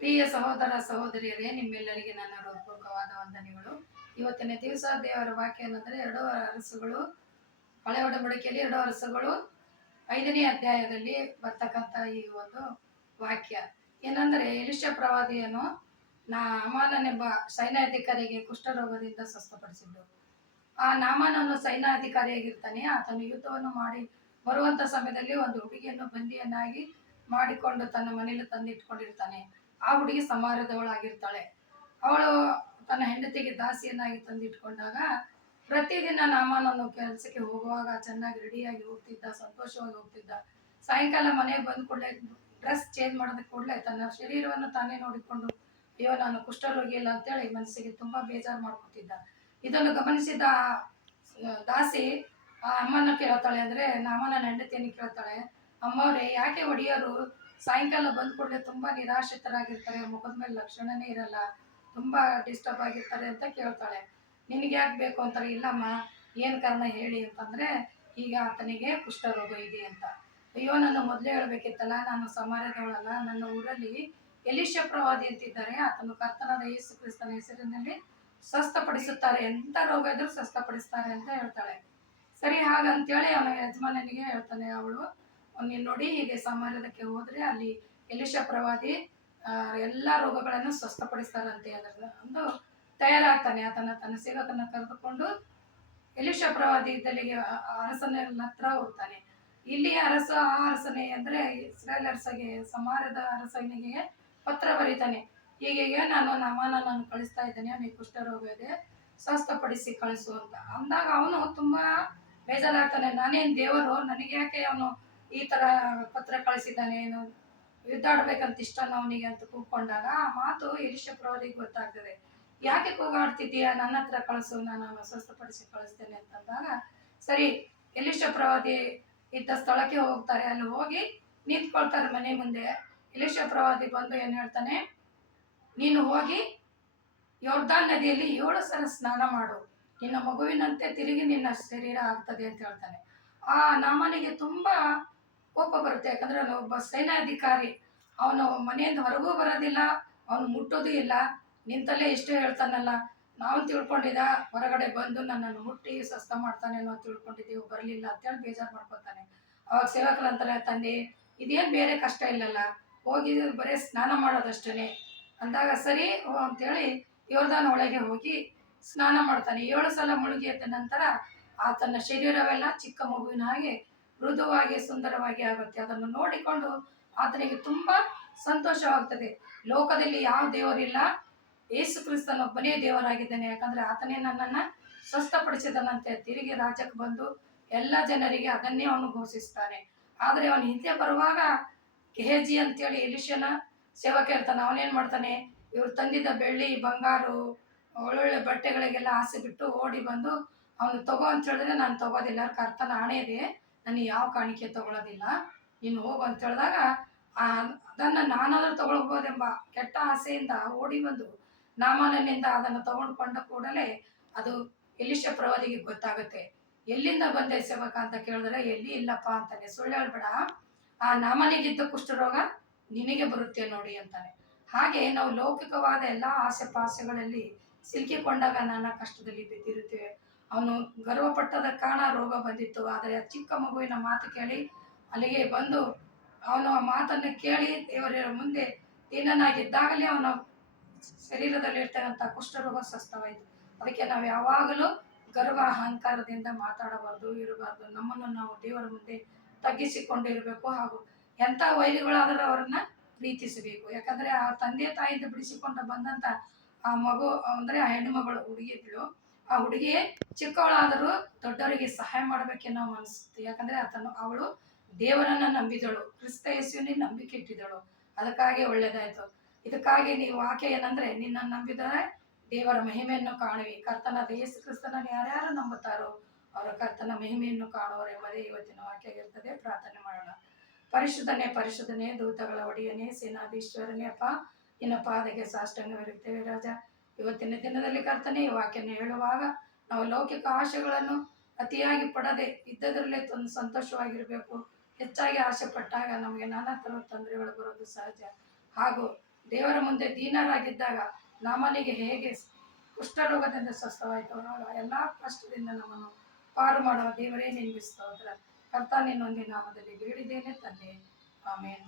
ಪ್ರಿಯ ಸಹೋದರ ಸಹೋದರಿಯರೇ, ನಿಮ್ಮೆಲ್ಲರಿಗೆ ನನ್ನ ಹೃತ್ಪೂರ್ವಕವಾದ ವಂದನೆಗಳು. ಇವತ್ತಿನ ದಿವಸ ದೇವರ ವಾಕ್ಯ ಏನಂದರೆ ಎರಡು ಅರಸುಗಳು, ಹಳೆ ಒಡಂಬಡಿಕೆಯಲ್ಲಿ ಎರಡು ಅರಸುಗಳು 5ನೇ ಅಧ್ಯಾಯದಲ್ಲಿ ಬರ್ತಕ್ಕಂಥ ಈ ಒಂದು ವಾಕ್ಯ ಏನಂದರೆ, ಎಲಿಷಾ ಪ್ರವಾದಿಯನ್ನು ನಾಮಾನನೆಂಬ ಸೈನ್ಯಾಧಿಕಾರಿಗೆ ಕುಷ್ಠರೋಗದಿಂದ ಸ್ವಸ್ಥಪಡಿಸಿದ್ದು. ಆ ನಾಮಾನನು ಸೈನ್ಯಾಧಿಕಾರಿಯಾಗಿರ್ತಾನೆ. ಆತನು ಯುದ್ಧವನ್ನು ಮಾಡಿ ಬರುವಂತ ಸಮಯದಲ್ಲಿ ಒಂದು ಹುಡುಗಿಯನ್ನು ಬಂದಿಯನ್ನಾಗಿ ಮಾಡಿಕೊಂಡು ತನ್ನ ಮನೆಯಲ್ಲಿ ತಂದಿಟ್ಕೊಂಡಿರ್ತಾನೆ. ಆ ಹುಡುಗಿ ಸಮಾರ್ಯದವಳಾಗಿರ್ತಾಳೆ. ಅವಳು ತನ್ನ ಹೆಂಡತಿಗೆ ದಾಸಿಯನ್ನಾಗಿ ತಂದಿಟ್ಕೊಂಡಾಗ ಪ್ರತಿದಿನ ನಾಮಾನನು ಕೆಲಸಕ್ಕೆ ಹೋಗುವಾಗ ಚೆನ್ನಾಗಿ ರೆಡಿಯಾಗಿ ಹೋಗ್ತಿದ್ದ, ಸಂತೋಷವಾಗಿ ಹೋಗ್ತಿದ್ದ. ಸಾಯಂಕಾಲ ಮನೆಗೆ ಬಂದ ಕೂಡಲೇ ಡ್ರೆಸ್ ಚೇಂಜ್ ಮಾಡಿದ ಕೂಡಲೇ ತನ್ನ ಶರೀರವನ್ನು ತಾನೇ ನೋಡಿಕೊಂಡು, ಅಯ್ಯೋ ನಾನು ಕುಷ್ಠರೋಗಿ ಇಲ್ಲ ಅಂತೇಳಿ ಮನಸ್ಸಿಗೆ ತುಂಬಾ ಬೇಜಾರು ಮಾಡ್ಕೊತಿದ್ದ. ಇದನ್ನು ಗಮನಿಸಿದ ದಾಸಿ ಆ ಅಮ್ಮನ ಕೇಳ್ತಾಳೆ, ಅಂದ್ರೆ ನಾಮನ ಹೆಂಡತಿಯನ್ನು ಕೇಳ್ತಾಳೆ, ಅಮ್ಮವ್ರೆ ಯಾಕೆ ಒಡೆಯರು ಸಾಯಂಕಾಲ ಬಂದ ಕೂಡಲೇ ತುಂಬಾ ನಿರಾಶ್ರಿತರಾಗಿರ್ತಾರೆ, ಮುಖದ ಮೇಲೆ ಲಕ್ಷಣನೇ ಇರಲ್ಲ, ತುಂಬಾ ಡಿಸ್ಟರ್ಬ್ ಆಗಿರ್ತಾರೆ ಅಂತ ಕೇಳ್ತಾಳೆ. ನಿನಗೆ ಯಾಕೆ ಬೇಕು ಅಂತಾರೆ. ಇಲ್ಲಮ್ಮ, ಏನು ಕಾರಣ ಹೇಳಿ ಅಂತಂದ್ರೆ, ಈಗ ಆತನಿಗೆ ಕುಷ್ಠರೋಗ ಇದೆ ಅಂತ. ಅಯ್ಯೋ, ನಾನು ಮೊದಲೇ ಹೇಳ್ಬೇಕಿತ್ತಲ್ಲ, ನಾನು ಸಮಾರ್ಯದವಳಲ್ಲ, ನನ್ನ ಊರಲ್ಲಿ ಎಲಿಷಾ ಪ್ರವಾದಿ ಅಂತಿದ್ದಾರೆ, ಆತನು ಕರ್ತನಾದ ಯೇಸು ಕ್ರಿಸ್ತನ ಹೆಸರಿನಲ್ಲಿ ಸ್ವಸ್ಥಪಡಿಸುತ್ತಾರೆ, ಎಂತ ರೋಗ ಇದ್ರೂ ಸ್ವಸ್ಥಪಡಿಸ್ತಾರೆ ಅಂತ ಹೇಳ್ತಾಳೆ. ಸರಿ ಹಾಗಂತೇಳಿ ಅವನ ಯಜಮಾನನಿಗೆ ಹೇಳ್ತಾನೆ. ಅವಳು ನೀನು ನೋಡಿ, ಹೀಗೆ ಸಮಾರ್ಯದಕ್ಕೆ ಹೋದ್ರೆ ಅಲ್ಲಿ ಎಲಿಷಾ ಪ್ರವಾದಿ ಎಲ್ಲ ರೋಗಗಳನ್ನು ಸ್ವಸ್ಥಪಡಿಸ್ತಾರಂತೆ ಒಂದು ತಯಾರಾಗ್ತಾನೆ. ತನ್ನ ಸೇವಕನ ಕರೆದುಕೊಂಡು ಎಲಿಷಾ ಪ್ರವಾದಿ ಇದ್ದಲ್ಲಿಗೆ ಅರಸನ ಹತ್ರ ಹೋಗ್ತಾನೆ. ಇಲ್ಲಿ ಅರಸ ಆ ಅರಸನೇ ಅಂದ್ರೆ ಇಸ್ರಾಯೇಲ್ ಅರಸಗೆ, ಸಮಾರ್ಯದ ಅರಸನಿಗೆ ಪತ್ರ ಬರೀತಾನೆ. ಹೀಗೆ ನಾನು ನಾಮಾನನನ್ನು ಕಳಿಸ್ತಾ ಇದ್ದೇನೆ, ಅವನಿಗೆ ಕುಷ್ಠರೋಗ ಇದೆ, ಸ್ವಸ್ಥಪಡಿಸಿ ಕಳಿಸು ಅಂತ ಅಂದಾಗ ಅವನು ತುಂಬಾ ಬೇಜಾರಾಗ್ತಾನೆ. ನಾನೇನ್ ದೇವರು, ನನಗೆ ಯಾಕೆ ಅವನು ಈ ತರ ಪತ್ರ ಕಳಿಸಿದ್ದಾನೆ, ಏನು ಯುದ್ಧ ಆಡ್ಬೇಕಂತ ಇಷ್ಟನ ಅವನಿಗೆ ಅಂತ ಕೂಗ್ಕೊಂಡಾಗ ಆ ಮಾತು ಎಲಿಷಾ ಪ್ರವಾದಿಗೆ ಗೊತ್ತಾಗ್ತದೆ. ಯಾಕೆ ಕೂಗಾಡ್ತಿದ್ದೀಯ, ನನ್ನ ಹತ್ರ ಕಳಿಸು, ನಾನು ಸ್ವಸ್ಥಪಡಿಸಿ ಕಳಿಸ್ತೇನೆ ಅಂತಂದಾಗ ಸರಿ ಎಲಿಷಾ ಪ್ರವಾದಿ ಇದ್ದ ಸ್ಥಳಕ್ಕೆ ಹೋಗ್ತಾರೆ. ಅಲ್ಲಿ ಹೋಗಿ ನಿಂತ್ಕೊಳ್ತಾರೆ ಮನೆ ಮುಂದೆ. ಎಲಿಷಾ ಪ್ರವಾದಿ ಬಂದು ಏನ್ ಹೇಳ್ತಾನೆ, ನೀನು ಹೋಗಿ ಯೋರ್ದಾನ್ ನದಿಯಲ್ಲಿ 7 ಸಲ ಸ್ನಾನ ಮಾಡು, ನಿನ್ನ ಮಗುವಿನಂತೆ ತಿರುಗಿ ನಿನ್ನ ಶರೀರ ಆಗ್ತದೆ ಅಂತ ಹೇಳ್ತಾನೆ. ಆ ನಾಮನಿಗೆ ತುಂಬಾ ಕೋಪ ಬರುತ್ತೆ. ಯಾಕಂದ್ರೆ ಅವನು ಒಬ್ಬ ಸೈನ್ಯಾಧಿಕಾರಿ, ಅವನು ಮನೆಯಿಂದ ಹೊರಗೂ ಬರೋದಿಲ್ಲ, ಅವನು ಮುಟ್ಟೋದು ಇಲ್ಲ, ನಿಂತಲ್ಲೇ ಇಷ್ಟು ಹೇಳ್ತಾನಲ್ಲ, ನಾವು ತಿಳ್ಕೊಂಡಿದ್ದ ಹೊರಗಡೆ ಬಂದು ನನ್ನನ್ನು ಮುಟ್ಟಿ ಸ್ವಸ್ಥ ಮಾಡ್ತಾನೆ ನಾವು ತಿಳ್ಕೊಂಡಿದ್ದೀವಿ, ಬರಲಿಲ್ಲ ಅಂತೇಳಿ ಬೇಜಾರು ಮಾಡ್ಕೊತಾನೆ. ಅವಾಗ ಸೇವಕರಂತಾರೆ, ತಂದೆ ಇದೇನು ಬೇರೆ ಕಷ್ಟ ಇಲ್ಲಲ್ಲ, ಹೋಗಿ ಬರೀ ಸ್ನಾನ ಮಾಡೋದಷ್ಟೇ ಅಂದಾಗ ಸರಿ ಅಂತೇಳಿ ಯೋರ್ದಾನ್ ಒಳಗೆ ಹೋಗಿ ಸ್ನಾನ ಮಾಡ್ತಾನೆ. 7 ಸಲ ಮುಳುಗಿ ಎದ್ದ ನಂತರ ಆತನ ಶರೀರವೆಲ್ಲ ಚಿಕ್ಕ ಮಗುವಿನ ಹಾಗೆ ಮೃದುವಾಗಿ ಸುಂದರವಾಗಿ ಆಗುತ್ತೆ. ಅದನ್ನು ನೋಡಿಕೊಂಡು ಆತನಿಗೆ ತುಂಬಾ ಸಂತೋಷವಾಗ್ತದೆ. ಲೋಕದಲ್ಲಿ ಯಾವ ದೇವರಿಲ್ಲ, ಯೇಸು ಕ್ರಿಸ್ತನೊಬ್ಬನೇ ದೇವರಾಗಿದ್ದಾನೆ, ಯಾಕಂದ್ರೆ ಆತನೇ ನನ್ನನ್ನ ಸ್ವಸ್ಥಪಡಿಸಿದನಂತೆ. ತಿರುಗಿ ರಾಜ್ಯಕ್ಕೆ ಬಂದು ಎಲ್ಲ ಜನರಿಗೆ ಅದನ್ನೇ ಅವನು ಘೋಷಿಸ್ತಾನೆ. ಆದ್ರೆ ಅವನು ಹಿಂದೆ ಬರುವಾಗ ಗೆಹಜಿ ಅಂತೇಳಿ ಎಲಿಷನ ಸೇವಕ ಇರ್ತಾನೆ. ಅವನೇನ್ ಮಾಡ್ತಾನೆ, ಇವ್ರು ತಂದಿದ್ದ ಬೆಳ್ಳಿ ಬಂಗಾರು ಒಳ್ಳೊಳ್ಳೆ ಬಟ್ಟೆಗಳಿಗೆಲ್ಲ ಆಸೆ ಬಿಟ್ಟು ಓಡಿ ಬಂದು ಅವನು ತಗೋ ಅಂತ ಹೇಳಿದ್ರೆ, ನಾನು ತಗೋದಿಲ್ಲ, ಕರ್ತನ ಆಣೆ ಇದೆ, ನನಗೆ ಯಾವ ಕಾಣಿಕೆ ತಗೊಳ್ಳೋದಿಲ್ಲ, ನೀನು ಹೋಗು ಅಂತ ಹೇಳಿದಾಗ ಅದನ್ನು ನಾನಾದ್ರೂ ತಗೊಳ್ಬೋದೆಂಬ ಕೆಟ್ಟ ಆಸೆಯಿಂದ ಓಡಿ ಬಂದು ನಾಮಾನನಿಂದ ಅದನ್ನು ತಗೊಂಡ್ಕೊಂಡ ಕೂಡಲೇ ಅದು ಎಲಿಷಾ ಪ್ರವಾದಿಗೆ ಗೊತ್ತಾಗುತ್ತೆ. ಎಲ್ಲಿಂದ ಬಂದೆ ಸೇವಕ ಅಂತ ಕೇಳಿದ್ರೆ, ಎಲ್ಲಿ ಇಲ್ಲಪ್ಪ ಅಂತಾನೆ. ಸುಳ್ಳು ಹೇಳ್ಬೇಡ, ಆ ನಾಮನಿಗಿದ್ದ ಕುಷ್ಠರೋಗ ನಿನಗೆ ಬರುತ್ತೆ ನೋಡಿ ಅಂತಾನೆ. ಹಾಗೆ ನಾವು ಲೌಕಿಕವಾದ ಎಲ್ಲ ಆಸೆ ಪಾಸೆಗಳಲ್ಲಿ ಸಿಲುಕಿಕೊಂಡಾಗ ನಾನಾ ಕಷ್ಟದಲ್ಲಿ ಬಿದ್ದಿರುತ್ತೇವೆ. ಅವನು ಗರ್ವಪಟ್ಟದ ಕಾರಣ ರೋಗ ಬಂದಿತ್ತು, ಆದರೆ ಆ ಚಿಕ್ಕ ಮಗುವಿನ ಮಾತು ಕೇಳಿ ಅಲ್ಲಿಗೆ ಬಂದು ಅವನು ಆ ಮಾತನ್ನು ಕೇಳಿ ದೇವರ ಮುಂದೆ ದೀನನಾಗಿದ್ದಾಗಲೇ ಅವನ ಶರೀರದಲ್ಲಿ ಇರ್ತಕ್ಕಂಥ ಕುಷ್ಠರೋಗ ಸ್ವಸ್ಥವಾಯಿತು. ಅದಕ್ಕೆ ನಾವು ಯಾವಾಗಲೂ ಗರ್ವ ಅಹಂಕಾರದಿಂದ ಮಾತಾಡಬಾರ್ದು, ಇರಬಾರ್ದು. ನಮ್ಮನ್ನು ನಾವು ದೇವರ ಮುಂದೆ ತಗ್ಗಿಸಿಕೊಂಡಿರಬೇಕು. ಹಾಗೂ ಎಂಥ ವೈರಿಗಳಾದರೂ ಅವರನ್ನ ಪ್ರೀತಿಸಬೇಕು. ಯಾಕಂದ್ರೆ ಆ ತಂದೆ ತಾಯಿಯಿಂದ ಬಿಡಿಸಿಕೊಂಡು ಬಂದಂತ ಆ ಮಗು ಅಂದ್ರೆ ಆ ಹೆಣ್ಣು ಮಗಳು ಹುಡುಗಿಗಳು, ಆ ಹುಡುಗಿ ಚಿಕ್ಕವಳಾದರೂ ದೊಡ್ಡವರಿಗೆ ಸಹಾಯ ಮಾಡ್ಬೇಕೆನ್ನೋ ಮನಸ್ಸು. ಯಾಕಂದ್ರೆ ಅವಳು ದೇವರನ್ನ ನಂಬಿದಳು, ಕ್ರಿಸ್ತ ಯೇಸುವಿನ ನಂಬಿಕೆ ಇಟ್ಟಿದ್ದಳು, ಅದಕ್ಕಾಗಿ ಒಳ್ಳೇದಾಯ್ತು. ಇದಕ್ಕಾಗಿ ನೀವು ವಾಕ್ಯ ಏನಂದ್ರೆ, ನಿನ್ನ ನಂಬಿದರೆ ದೇವರ ಮಹಿಮೆಯನ್ನು ಕಾಣುವಿ. ಕರ್ತನಾದ ಯೇಸು ಕ್ರಿಸ್ತನನ್ನು ಯಾರ್ಯಾರು ನಂಬುತ್ತಾರೋ ಅವರ ಕರ್ತನ ಮಹಿಮೆಯನ್ನು ಕಾಣುವರು ಎಂಬುದೇ ಇವತ್ತಿನ ವಾಕ್ಯ ಇರ್ತದೆ. ಪ್ರಾರ್ಥನೆ ಮಾಡೋಣ. ಪರಿಶುದ್ಧನೇ ಪರಿಶುದ್ಧನೇ, ದೂತಗಳ ಒಡೆಯನೇ, ಸೇನಾಧೀಶ್ವರನೇ, ಅಪ್ಪ ನಿನ್ನ ಪಾದಕ್ಕೆ ಸಾಷ್ಟಾಂಗವಿರುತ್ತೇವೆ ರಾಜ. ಇವತ್ತಿನ ದಿನದಲ್ಲಿ ಕರ್ತನೆ, ಈ ವಾಕ್ಯನ ಹೇಳುವಾಗ ನಾವು ಲೌಕಿಕ ಆಶೆಗಳನ್ನು ಅತಿಯಾಗಿ ಪಡದೆ ಇದ್ದದ್ರಲ್ಲೇ ಸಂತೋಷವಾಗಿರಬೇಕು. ಹೆಚ್ಚಾಗಿ ಆಸೆ ಪಟ್ಟಾಗ ನಮಗೆ ನಾನಾ ಥರದ ತೊಂದರೆಗಳು ಬರೋದು ಸಹಜ. ಹಾಗೂ ದೇವರ ಮುಂದೆ ದೀನರಾಗಿದ್ದಾಗ ನಾಮನಿಗೆ ಹೇಗೆ ಕುಷ್ಠರೋಗದಿಂದ ಸ್ವಸ್ಥವಾಯಿತು, ಎಲ್ಲ ಕಷ್ಟದಿಂದ ನಮ್ಮನ್ನು ಪಾರು ಮಾಡುವ ದೇವರೇ ನಿನಗೆ ಸ್ತೋತ್ರ. ಕರ್ತ ನಿನ್ನೊಂದಿ ನಾಮದಲ್ಲಿ ಬೇಡಿದ್ದೇನೆ ತಂದೆ, ಆಮೇನ್.